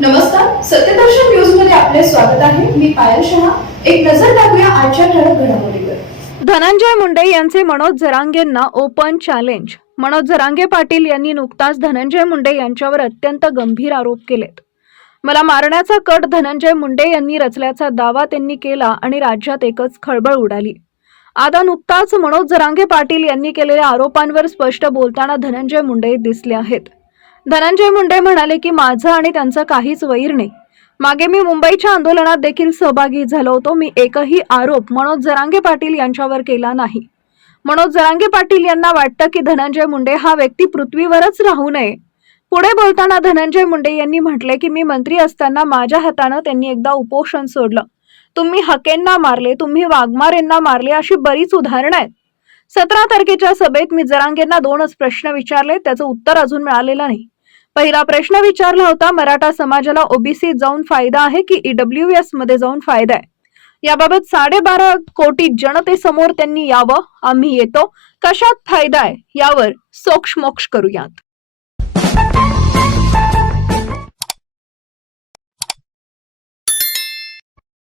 नमस्कार सत्यदर्शन न्यूजमध्ये आपले स्वागत आहे. मी पायल शहा. एक नजर टाकूया आजच्या ठळक घडामोडीवर. धनंजय मुंडे यांचे मनोज जरांगेंना ओपन चॅलेंज मनोज जरांगे पाटील यांनी नुकताच धनंजय मुंडे यांच्यावर अत्यंत गंभीर आरोप केलेत. मला मारण्याचा कट धनंजय मुंडे यांनी रचल्याचा दावा त्यांनी केला आणि राज्यात एकच खळबळ उडाली. आता नुकताच मनोज जरांगे पाटील यांनी केलेल्या आरोपांवर स्पष्ट बोलताना धनंजय मुंडे दिसले आहेत. धनंजय मुंडे म्हणाले की माझं आणि त्यांचं काहीच वैर नाही. मागे मी मुंबईच्या आंदोलनात देखील सहभागी झालो होतो. मी एकही आरोप मनोज जरांगे पाटील यांच्यावर केला नाही. मनोज जरांगे पाटील यांना वाटतं की धनंजय मुंडे हा व्यक्ती पृथ्वीवरच राहू नये. पुढे बोलताना धनंजय मुंडे यांनी म्हटले की मी मंत्री असताना माझ्या हातानं त्यांनी एकदा उपोषण सोडलं. तुम्ही हकेंना मारले तुम्ही वाघमारेंना मारले अशी बरीच उदाहरणं आहेत. सतरा तारखेच्या सभेत मी जरांगेंना दोनच प्रश्न विचारले. त्याचं उत्तर अजून मिळालेलं नाही. पहिला प्रश्न विचारला होता मराठा समाजाला ओबीसी जाऊन फायदा आहे की ईडब्ल्यू एसमध्ये जाऊन फायदा आहे? याबाबत साडेबारा कोटी जनतेसमोर त्यांनी यावं आम्ही येतो. कशात फायदा आहे? यावर सोक्ष मोक्ष करूयात.